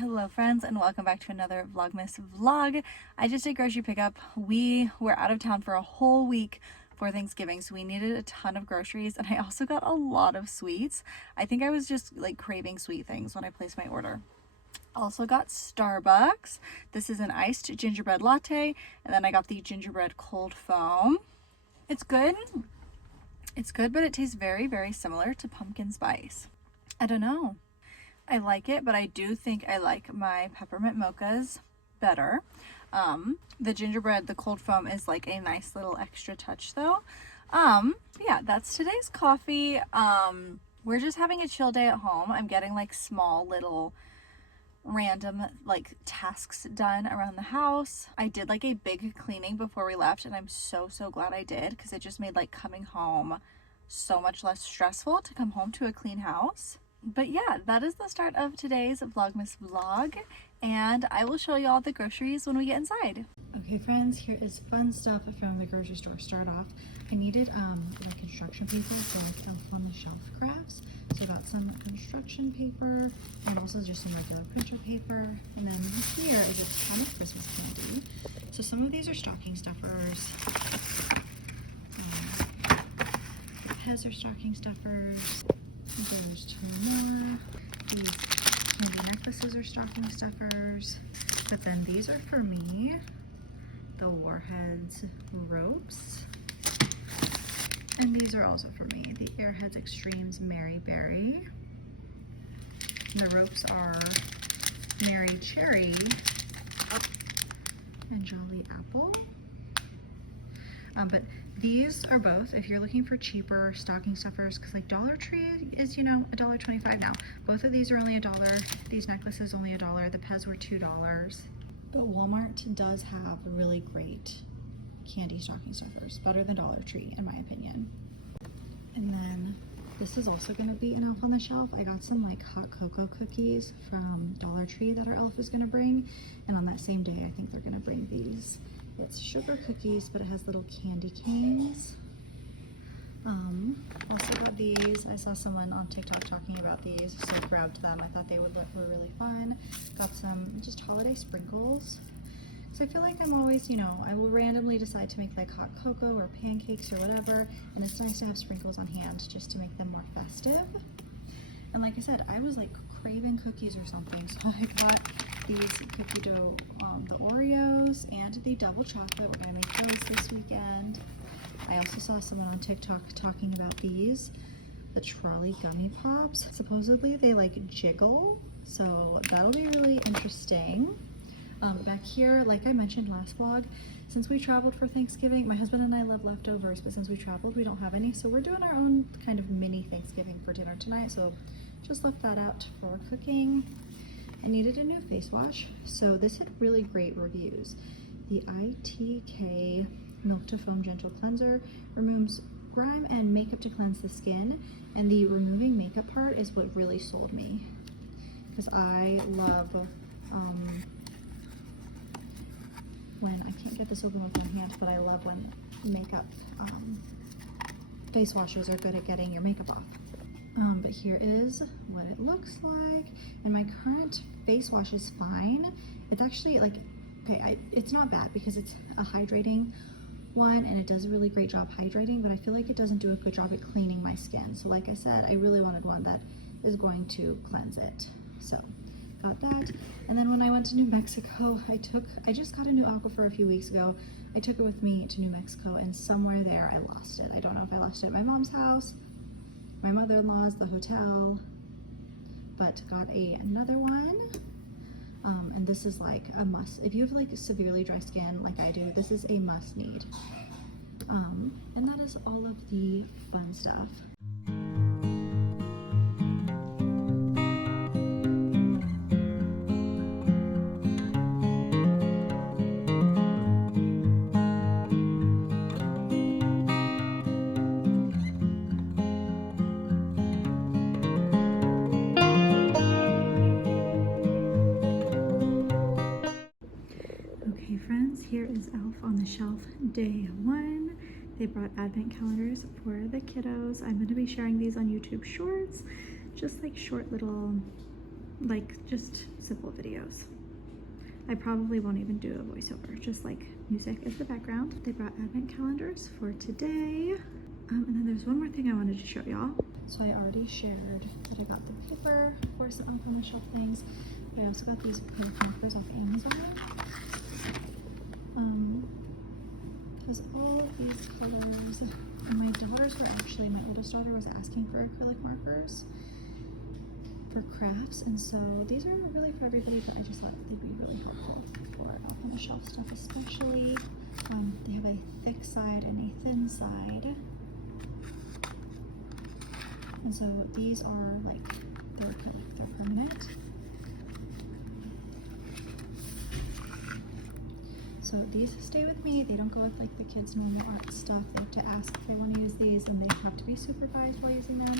Hello friends, and welcome back to another Vlogmas vlog. I just did grocery pickup. We were out of town for a whole week for Thanksgiving, so we needed a ton of groceries, and I also got a lot of sweets. I think I was just like craving sweet things when I placed my order. Also got Starbucks. This is an iced gingerbread latte, and then I got the gingerbread cold foam. It's good. It's good, but it tastes very, very similar to pumpkin spice. I don't know. I like it, but I do think I like my peppermint mochas better. The gingerbread, the cold foam is like a nice little extra touch though. Yeah, that's today's coffee. We're just having a chill day at home. I'm getting like small little random like tasks done around the house. I did like a big cleaning before we left, and I'm so glad I did, because it just made like coming home so much less stressful to come home to a clean house. But yeah, that is the start of today's Vlogmas vlog, and I will show you all the groceries when we get inside. Okay friends, here is fun stuff from the grocery store. Start off, I needed like construction paper for like Elf on the Shelf crafts. So I got some construction paper and also just some regular printer paper. And then here is a ton of Christmas candy. So some of these are stocking stuffers. Pez are stocking stuffers. There's two more. These candy necklaces are stocking stuffers. But then these are for me. The Warheads ropes. And these are also for me. The Airheads Extremes Mary Berry. And the ropes are Mary Cherry and Jolly Apple. But these are both, if you're looking for cheaper stocking stuffers, because like Dollar Tree is, you know, $1.25 now. Both of these are only $1. These necklaces only $1. The Pez were $2. But Walmart does have really great candy stocking stuffers, better than Dollar Tree in my opinion. And then this is also going to be an Elf on the Shelf. I got some like hot cocoa cookies from Dollar Tree that our elf is going to bring, and on that same day I think they're going to bring these. It's sugar cookies, but it has little candy canes. Also got these. I saw someone on TikTok talking about these, so I grabbed them. I thought they were really fun. Got some just holiday sprinkles. So I feel like I'm always, you know, I will randomly decide to make like hot cocoa or pancakes or whatever, and it's nice to have sprinkles on hand just to make them more festive. And like I said, I was like craving cookies or something, so I got these cookie dough, the Oreos and the double chocolate. We're gonna make those this weekend. I also saw someone on TikTok talking about these, the trolley gummy pops. Supposedly they like jiggle, so that'll be really interesting. Back here, like I mentioned last vlog, since we traveled for Thanksgiving, my husband and I love leftovers, but since we traveled, we don't have any, so we're doing our own kind of mini Thanksgiving for dinner tonight, so just left that out for cooking. I needed a new face wash, so this had really great reviews. The ITK Milk to Foam Gentle Cleanser removes grime and makeup to cleanse the skin, and the removing makeup part is what really sold me, because I love when I can't get this open with my hands, but I love when makeup face washes are good at getting your makeup off. But here is what it looks like, and my current face wash is fine. It's actually like, okay, it's not bad because it's a hydrating one and it does a really great job hydrating, but I feel like it doesn't do a good job at cleaning my skin. So like I said, I really wanted one that is going to cleanse it. So got that. And then when I went to New Mexico, I just got a new aquifer a few weeks ago. I took it with me to New Mexico, and somewhere there I lost it. I don't know if I lost it at my mom's house, my mother-in-law's, the hotel, but got another one. And this is like a must. If you have like severely dry skin like I do, this is a must need. And that is all of the fun stuff. Here is Elf on the Shelf day 1. They brought advent calendars for the kiddos. I'm going to be sharing these on YouTube Shorts, just like short little like just simple videos. I probably won't even do a voiceover, just like music as the background. They brought advent calendars for today. And then there's one more thing I wanted to show y'all. So I already shared that I got the paper for some up on the shelf things. But I also got these acrylic markers off Amazon. Has all of these colors. And my daughters were actually, my oldest daughter was asking for acrylic markers for crafts, and so these are really for everybody, but I just thought they'd be really helpful for up on the shelf stuff, especially. They have a thick side and a thin side, and so these are like, they're acrylic, they're permanent. So these stay with me. They don't go with like the kids' normal art stuff. They have to ask if they want to use these, and they have to be supervised while using them.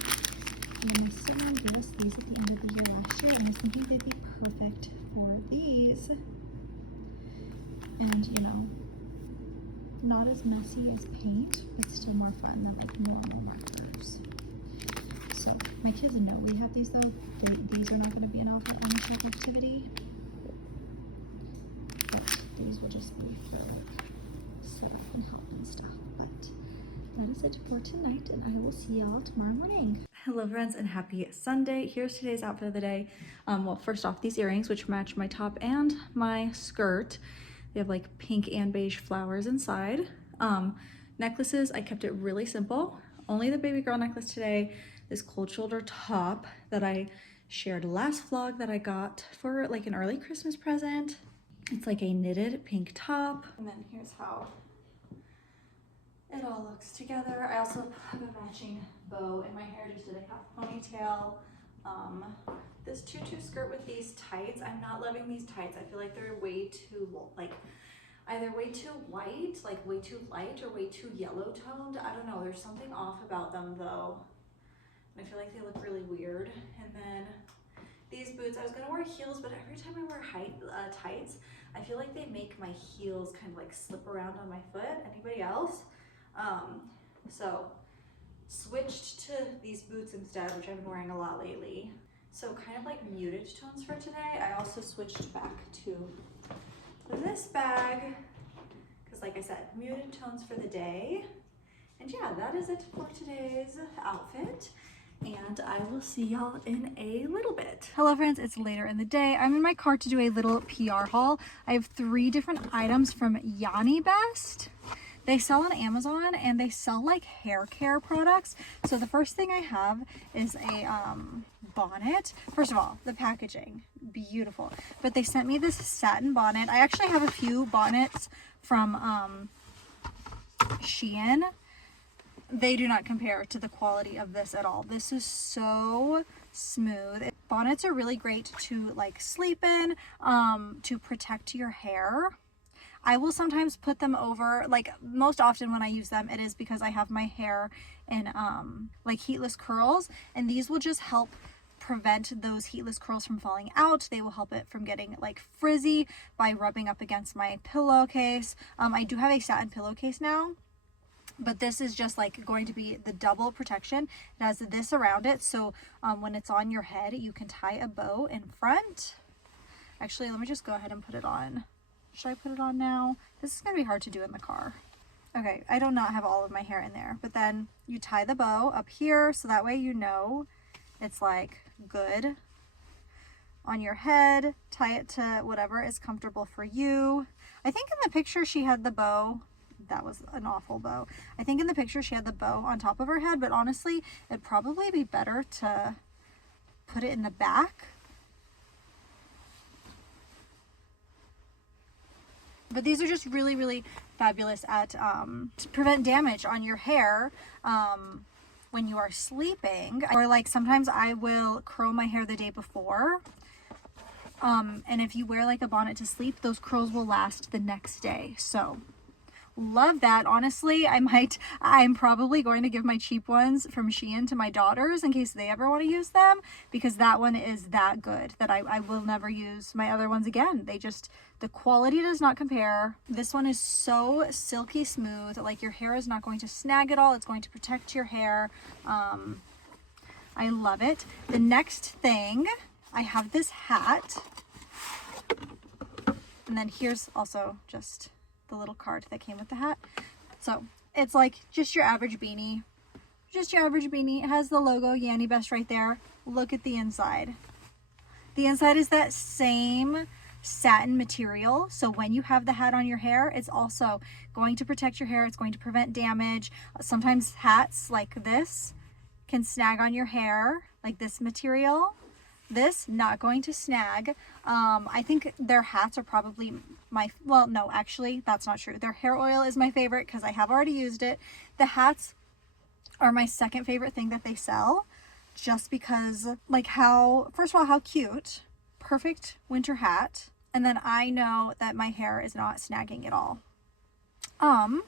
And my sibling gave us these at the end of the year last year, and I was thinking they'd be perfect for these. And you know, not as messy as paint, but still more fun than like normal markers. So my kids know we have these though. These are not going to be an on-the-shelf activity. These will just be for like set up and help and stuff. But that is it for tonight, and I will see y'all tomorrow morning. Hello friends, and happy Sunday. Here's today's outfit of the day. Well, first off, these earrings, which match my top and my skirt. They have like pink and beige flowers inside. Necklaces, I kept it really simple. Only the baby girl necklace today. This cold shoulder top that I shared last vlog that I got for like an early Christmas present. It's like a knitted pink top. And then here's how it all looks together. I also have a matching bow in my hair, just did a half ponytail. This tutu skirt with these tights. I'm not loving these tights. I feel like they're way too, like, either way too white, like way too light, or way too yellow toned. I don't know, there's something off about them though. I feel like they look really weird. And then these boots, I was gonna wear heels, but every time I wear tights, I feel like they make my heels kind of like slip around on my foot. Anybody else? So switched to these boots instead, which I've been wearing a lot lately. So kind of like muted tones for today. I also switched back to this bag, because like I said, muted tones for the day. And yeah, that is it for today's outfit. And I will see y'all in a little bit. Hello friends, it's later in the day. I'm in my car to do a little PR haul. I have 3 different items from YANIBEST. They sell on Amazon, and they sell like hair care products. So the first thing I have is a bonnet. First of all, the packaging, beautiful. But they sent me this satin bonnet. I actually have a few bonnets from Shein. They do not compare to the quality of this at all. This is so smooth. Bonnets are really great to like sleep in, to protect your hair. I will sometimes put them over, like most often when I use them, it is because I have my hair in like heatless curls, and these will just help prevent those heatless curls from falling out. They will help it from getting like frizzy by rubbing up against my pillowcase. I do have a satin pillowcase now, but this is just like going to be the double protection. It has this around it, so when it's on your head, you can tie a bow in front. Actually, let me just go ahead and put it on. Should I put it on now? This is gonna be hard to do in the car. Okay, I do not have all of my hair in there, but then you tie the bow up here, so that way you know it's like good on your head. Tie it to whatever is comfortable for you. I think in the picture she had the bow. That was an awful bow. I think in the picture she had the bow on top of her head, but honestly, it'd probably be better to put it in the back. But these are just really, really fabulous at to prevent damage on your hair when you are sleeping. Or like sometimes I will curl my hair the day before. And if you wear like a bonnet to sleep, those curls will last the next day. So love that. Honestly, I'm probably going to give my cheap ones from Shein to my daughters in case they ever want to use them, because that one is that good that I will never use my other ones again. The quality does not compare. This one is so silky smooth, like your hair is not going to snag at all. It's going to protect your hair. I love it. The next thing I have this hat. And then here's also just the little card that came with the hat. So it's like just your average beanie. Just your average beanie. It has the logo YANIBEST right there. Look at the inside. The inside is that same satin material. So when you have the hat on your hair, it's also going to protect your hair. It's going to prevent damage. Sometimes hats like this can snag on your hair, like this material. This not going to snag. I think their hats are probably well, no, actually that's not true. Their hair oil is my favorite because I have already used it. The hats are my second favorite thing that they sell, just because like first of all, how cute, perfect winter hat. And then I know that my hair is not snagging at all. And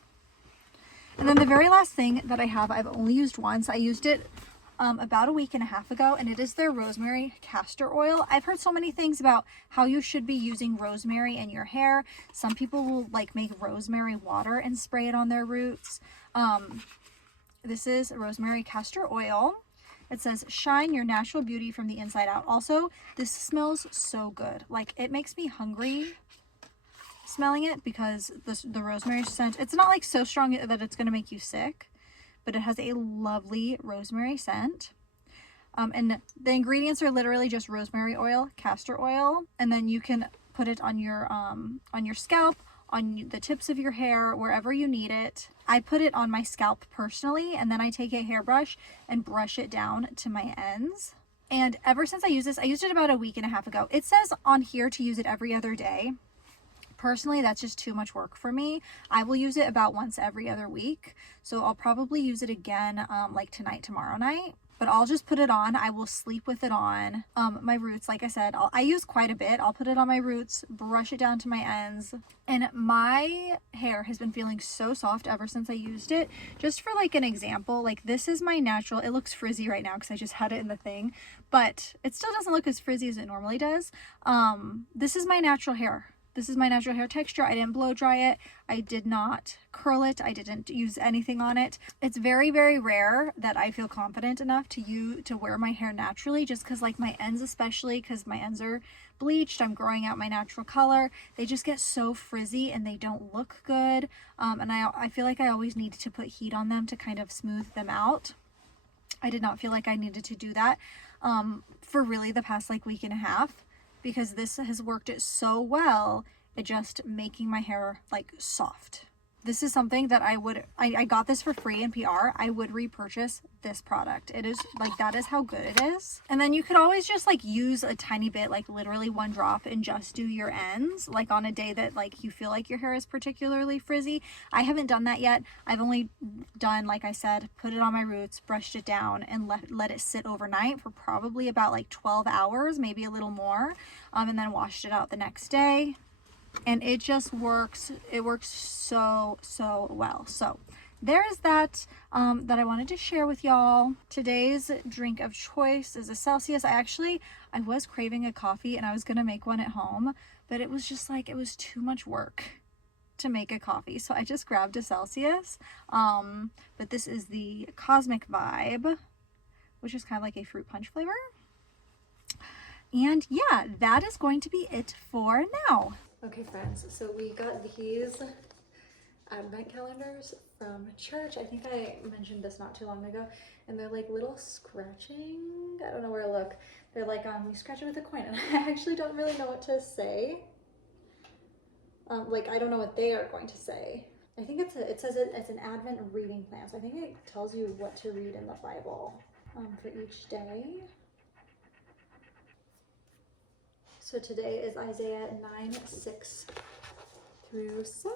then the very last thing that I have, I've only used once. I used it about a week and a half ago, and it is their rosemary castor oil. I've heard so many things about how you should be using rosemary in your hair. Some people will like make rosemary water and spray it on their roots. This is rosemary castor oil. It says shine your natural beauty from the inside out. Also, this smells so good. Like, it makes me hungry smelling it because the rosemary scent, it's not like so strong that it's going to make you sick, but it has a lovely rosemary scent. And the ingredients are literally just rosemary oil, castor oil, and then you can put it on your scalp, on the tips of your hair, wherever you need it. I put it on my scalp personally, and then I take a hairbrush and brush it down to my ends. And ever since I used this, I used it about a week and a half ago. It says on here to use it every other day. Personally, that's just too much work for me. I will use it about once every other week. So I'll probably use it again like tonight, tomorrow night. But I'll just put it on. I will sleep with it on. My roots, like I said, I use quite a bit. I'll put it on my roots, brush it down to my ends. And my hair has been feeling so soft ever since I used it. Just for like an example, like this is my natural, it looks frizzy right now because I just had it in the thing, but it still doesn't look as frizzy as it normally does. This is my natural hair. This is my natural hair texture. I didn't blow dry it. I did not curl it. I didn't use anything on it. It's very, very rare that I feel confident enough to wear my hair naturally, just because like my ends, especially because my ends are bleached, I'm growing out my natural color. They just get so frizzy and they don't look good. And I feel like I always need to put heat on them to kind of smooth them out. I did not feel like I needed to do that for really the past like week and a half, because this has worked it so well at just making my hair like soft. This is something that I got this for free in PR. I would repurchase this product. It is like, that is how good it is. And then you could always just like use a tiny bit, like literally one drop, and just do your ends, like on a day that like you feel like your hair is particularly frizzy. I haven't done that yet. I've only done, like I said, put it on my roots, brushed it down, and let it sit overnight for probably about like 12 hours, maybe a little more, and then washed it out the next day. And it just works. It works so well. So there is that that I wanted to share with y'all. Today's drink of choice is a Celsius. I was craving a coffee and I was gonna make one at home, but it was just like, it was too much work to make a coffee, so I just grabbed a Celsius. But this is the Cosmic Vibe, which is kind of like a fruit punch flavor. And yeah, that is going to be it for now. Okay friends, so we got these advent calendars from church. I think I mentioned this not too long ago, and they're like little scratching, I don't know where to look. They're like, you scratch it with a coin, and I actually don't really know what to say. Like, I don't know what they are going to say. I think it's an Advent reading plan, so I think it tells you what to read in the Bible for each day. So today is Isaiah 9:6 through 7.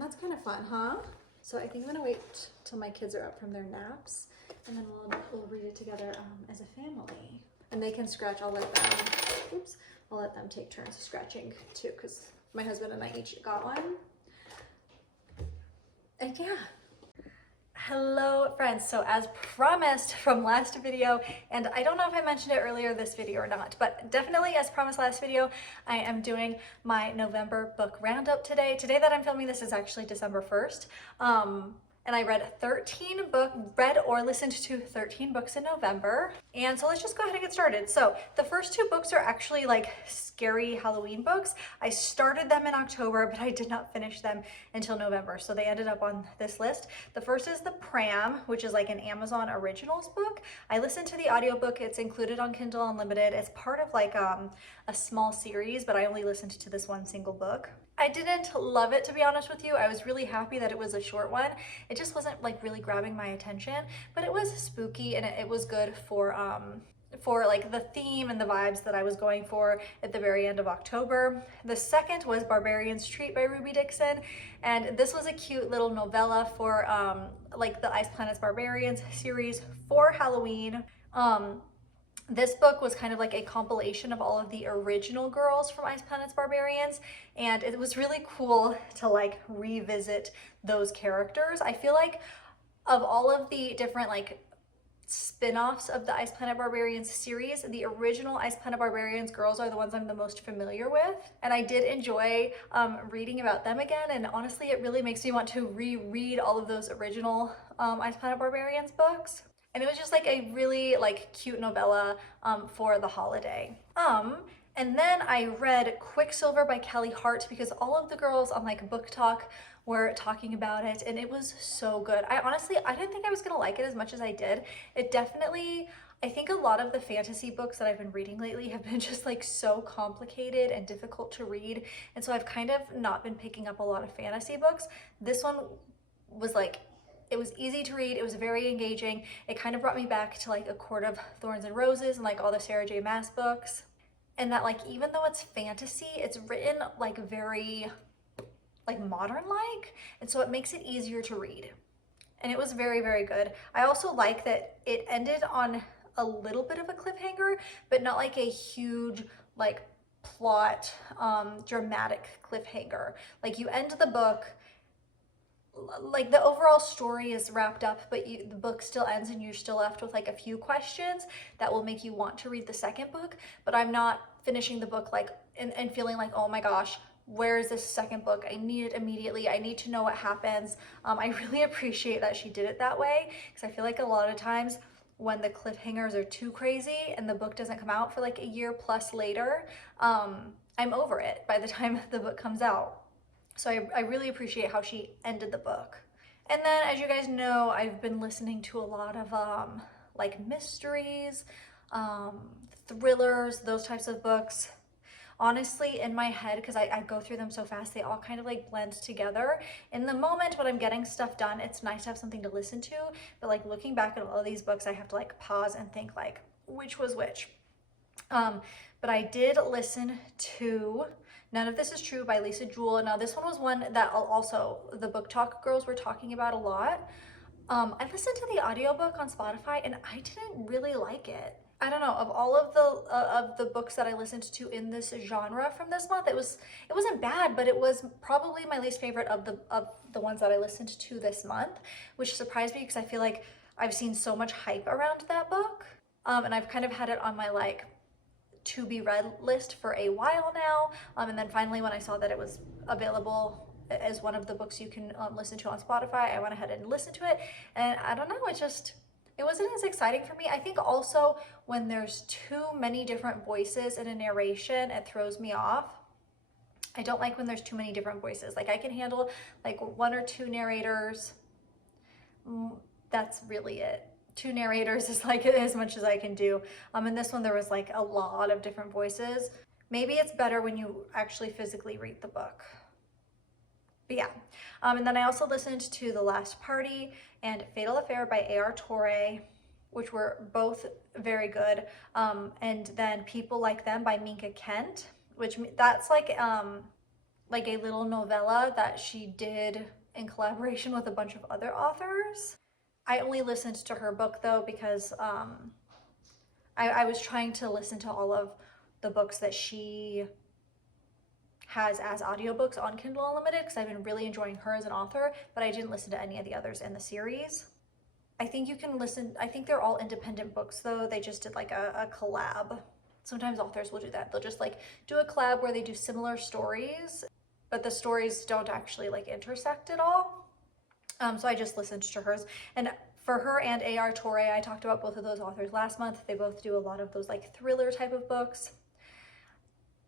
That's kind of fun, huh? So I think I'm gonna wait till my kids are up from their naps, and then we'll read it together as a family. And they can scratch. I'll let them take turns scratching too, because my husband and I each got one. And yeah. Hello friends, so as promised from last video, and I don't know if I mentioned it earlier this video or not, but definitely as promised last video, I am doing my November book roundup today. Today that I'm filming this is actually December 1st. and I read or listened to 13 books in November. And so let's just go ahead and get started. So the first 2 books are actually like scary Halloween books. I started them in October, but I did not finish them until November. So they ended up on this list. The first is The Pram, which is like an Amazon Originals book. I listened to the audiobook. It's included on Kindle Unlimited. It's part of like a small series, but I only listened to this one single book. I didn't love it, to be honest with you. I was really happy that it was a short one. It just wasn't like really grabbing my attention, but it was spooky and it was good for like the theme and the vibes that I was going for at the very end of October. The second was Barbarian's Treat by Ruby Dixon, and this was a cute little novella for like the Ice Planets Barbarians series for Halloween. This book was kind of like a compilation of all of the original girls from Ice Planets Barbarians, and it was really cool to like revisit those characters. I feel like of all of the different like spin-offs of the Ice Planet Barbarians series, the original Ice Planet Barbarians girls are the ones I'm the most familiar with, and I did enjoy reading about them again, and honestly it really makes me want to reread all of those original Ice Planet Barbarians books. And it was just like a really like cute novella for the holiday. And then I read Quicksilver by Kelly Hart because all of the girls on like Book Talk were talking about it, and it was so good. I didn't think I was gonna like it as much as I did. It definitely, I think a lot of the fantasy books that I've been reading lately have been just like so complicated and difficult to read, and so I've kind of not been picking up a lot of fantasy books. This one was like, it was easy to read, it was very engaging. It kind of brought me back to like A Court of Thorns and Roses and like all the Sarah J Maas books. And that like, even though it's fantasy, it's written like very like modern-like, and so it makes it easier to read. And it was very, very good. I also like that it ended on a little bit of a cliffhanger, but not like a huge like plot dramatic cliffhanger. Like you end the book, like the overall story is wrapped up, but the book still ends and you're still left with like a few questions that will make you want to read the second book. But I'm not finishing the book like and feeling like, oh my gosh, where is this second book? I need it immediately. I need to know what happens. I really appreciate that she did it that way, because I feel like a lot of times when the cliffhangers are too crazy and the book doesn't come out for like a year plus later, I'm over it by the time the book comes out. So I really appreciate how she ended the book. And then, as you guys know, I've been listening to a lot of like mysteries, thrillers, those types of books. Honestly, in my head, because I go through them so fast, they all kind of like blend together. In the moment when I'm getting stuff done, it's nice to have something to listen to, but like looking back at all of these books, I have to like pause and think like, which was which. But I did listen to None of This Is True by Lisa Jewell. Now this one was one that also the Book Talk girls were talking about a lot. I listened to the audiobook on Spotify and I didn't really like it. I don't know, of all of the books that I listened to in this genre from this month, it wasn't bad, but it was probably my least favorite of the ones that I listened to this month, which surprised me because I feel like I've seen so much hype around that book. And I've kind of had it on my like to be read list for a while now. And then finally when I saw that it was available as one of the books you can listen to on Spotify, I went ahead and listened to it. And I don't know, it wasn't as exciting for me. I think also when there's too many different voices in a narration, it throws me off. I don't like when there's too many different voices. Like I can handle like 1 or 2 narrators. That's really it. 2 narrators is like as much as I can do. In this one, there was like a lot of different voices. Maybe it's better when you actually physically read the book. But yeah, and then I also listened to The Last Party and Fatal Affair by A.R. Torre, which were both very good. And then People Like Them by Minka Kent, which that's like a little novella that she did in collaboration with a bunch of other authors. I only listened to her book though because I was trying to listen to all of the books that she has as audiobooks on Kindle Unlimited because I've been really enjoying her as an author, but I didn't listen to any of the others in the series. I think you can listen, I think they're all independent books though. They just did like a collab. Sometimes authors will do that. They'll just like do a collab where they do similar stories, but the stories don't actually like intersect at all. So I just listened to hers. And for her and A.R. Torre, I talked about both of those authors last month. They both do a lot of those like thriller type of books.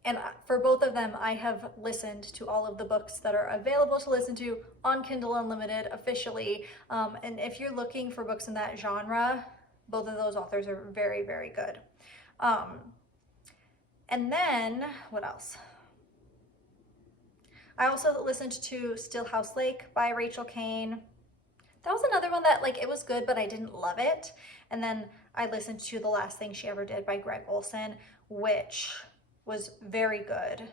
And for both of them, I have listened to all of the books that are available to listen to on Kindle Unlimited officially. And if you're looking for books in that genre, both of those authors are very, very good. And then, what else? I also listened to Still House Lake by Rachel Kane. That was another one that, like, it was good, but I didn't love it. And then I listened to The Last Thing She Ever Did by Greg Olson, which was very good.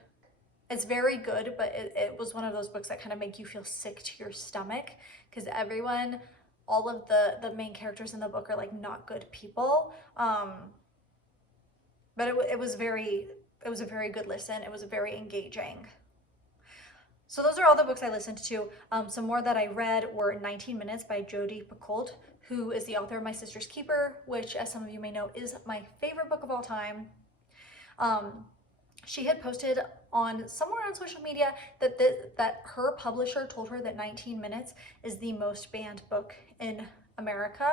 It's very good, but it was one of those books that kind of make you feel sick to your stomach, because everyone, all of the main characters in the book are like not good people. But it was a very good listen. It was very engaging. So those are all the books I listened to. Some more that I read were 19 Minutes by Jodi Picoult, who is the author of My Sister's Keeper, which, as some of you may know, is my favorite book of all time. She had posted on somewhere on social media that her publisher told her that 19 Minutes is the most banned book in America.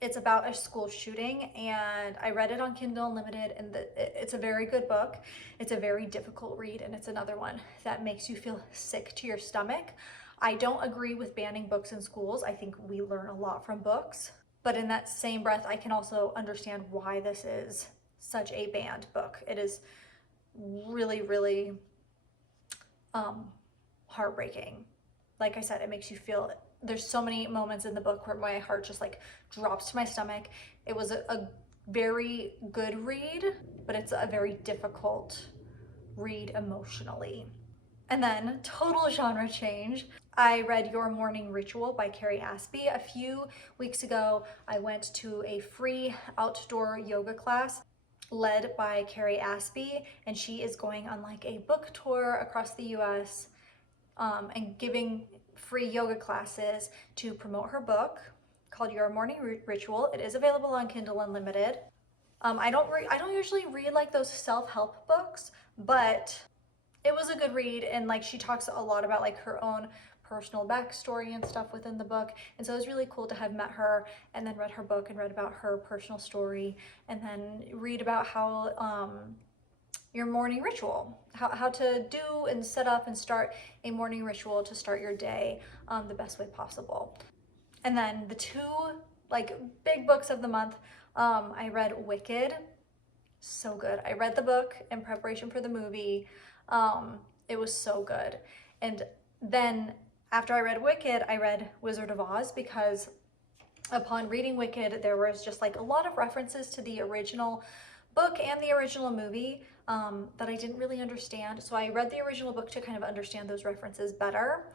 It's about a school shooting, and I read it on Kindle Unlimited, and it's a very good book. It's a very difficult read, and it's another one that makes you feel sick to your stomach. I don't agree with banning books in schools. I think we learn a lot from books, but in that same breath, I can also understand why this is such a banned book. It is really, really heartbreaking. Like I said, it makes you feel, there's so many moments in the book where my heart just like drops to my stomach. It was a very good read, but it's a very difficult read emotionally. And then, total genre change, I read Your Morning Ritual by Carrie Aspie. A few weeks ago, I went to a free outdoor yoga class led by Carrie Aspie, and she is going on like a book tour across the US and giving free yoga classes to promote her book called Your Morning Ritual. It is available on Kindle Unlimited. I don't usually read like those self-help books, but it was a good read, and like she talks a lot about like her own personal backstory and stuff within the book, and so it was really cool to have met her and then read her book and read about her personal story, and then read about how your morning ritual, how to do and set up and start a morning ritual to start your day the best way possible. And then the two like big books of the month, I read Wicked. So good. I read the book in preparation for the movie. It was so good. And then after I read Wicked, I read Wizard of Oz, because upon reading Wicked, there was just like a lot of references to the original book and the original movie that I didn't really understand. So I read the original book to kind of understand those references better.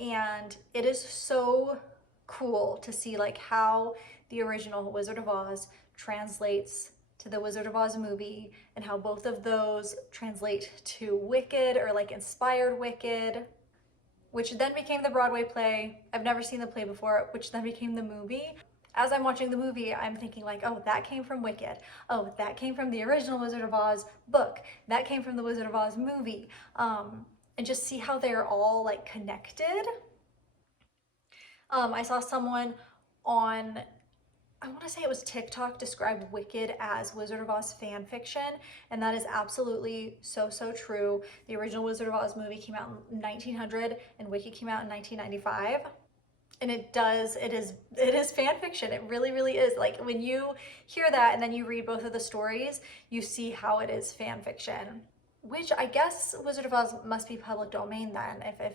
And it is so cool to see like how the original Wizard of Oz translates to the Wizard of Oz movie, and how both of those translate to Wicked, or like inspired Wicked, which then became the Broadway play. I've never seen the play before, which then became the movie. As I'm watching the movie, I'm thinking like, oh, that came from Wicked. Oh, that came from the original Wizard of Oz book. That came from the Wizard of Oz movie. And just see how they're all like connected. I saw someone on, I want to say it was TikTok, describe Wicked as Wizard of Oz fan fiction, and that is absolutely so true. The original Wizard of Oz movie came out in 1900 and Wicked came out in 1995. And it is fan fiction. It really is. Like when you hear that and then you read both of the stories, you see how it is fan fiction, which I guess Wizard of Oz must be public domain then, if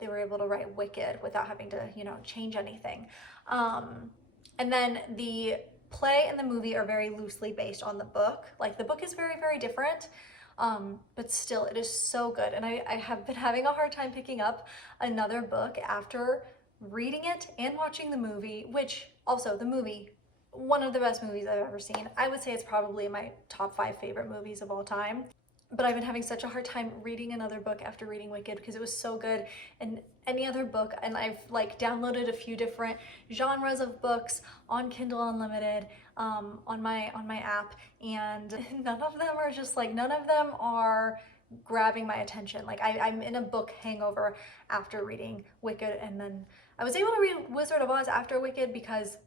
they were able to write Wicked without having to, you know, change anything. And then the play and the movie are very loosely based on the book. Like the book is very different, but still it is so good. And I have been having a hard time picking up another book after reading it and watching the movie, which also the movie, one of the best movies I've ever seen. I would say it's probably my top 5 favorite movies of all time. But I've been having such a hard time reading another book after reading Wicked, because it was so good. And any other book, and I've like downloaded a few different genres of books on Kindle Unlimited, on my app, and none of them are just like, none of them are grabbing my attention. Like I'm in a book hangover after reading Wicked, and then I was able to read Wizard of Oz after Wicked because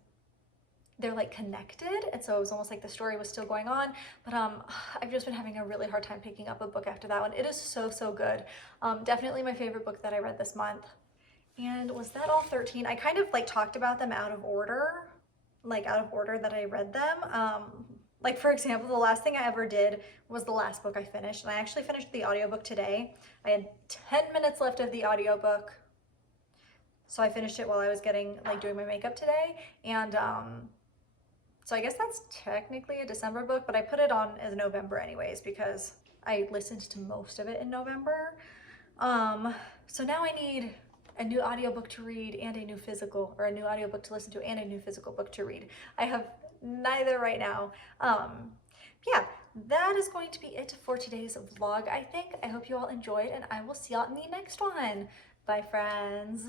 they're like connected, and so it was almost like the story was still going on. But I've just been having a really hard time picking up a book after that one. It is so good. Definitely my favorite book that I read this month. And was that all 13? I kind of like talked about them out of order, that I read them. Like for example, the last thing I ever did was the last book I finished, and I actually finished the audiobook today. I had 10 minutes left of the audiobook, so I finished it while I was doing my makeup today. And so I guess that's technically a December book, but I put it on as November anyways because I listened to most of it in November. So now I need a new audiobook to read and a new audiobook to listen to and a new physical book to read. I have neither right now. Yeah, that is going to be it for today's vlog, I think. I hope you all enjoyed, and I will see y'all in the next one. Bye, friends.